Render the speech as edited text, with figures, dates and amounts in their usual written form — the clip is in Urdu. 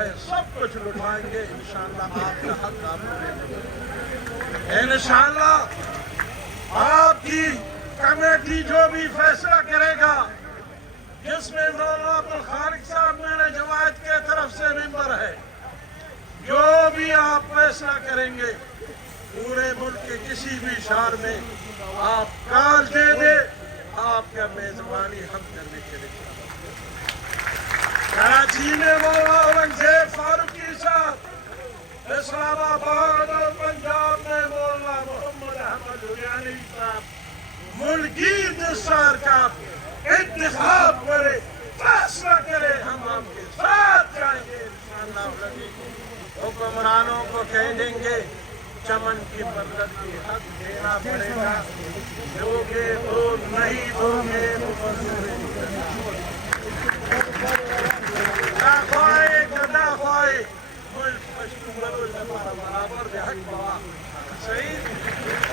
ہے سب کچھ لٹائیں گے انشاءاللہ آپ کا حق آپ کو دے دیں گے انشاءاللہ آپ کی کمیٹی جو بھی فیصلہ کرے گا جس میں مولانا عبدالخالق صاحب میرے جماعت کے طرف سے ممبر ہے جو بھی آپ فیصلہ کریں گے پورے ملک کے کسی بھی شہر میں آپ کال دے دیں آپ کا میزبانی ہم کرنے کے لیے کراچی میں مولانا اورنگزیب فاروقی صاحب اسلام آباد اور پنجاب میں مولانا محمد احمد حریانی صاحب ملکی دستار کا انتخاب کرے فیصلہ کرے ہم آپ کے ساتھ جائیں گے انشاءاللہ حکمرانوں کو کہہ دیں گے چمن کی مدد کی حق دینا پڑے گا جو کہ وہ نہیں دو گے خواہ گدا خواہ ملک مشکور برابر حق صحیح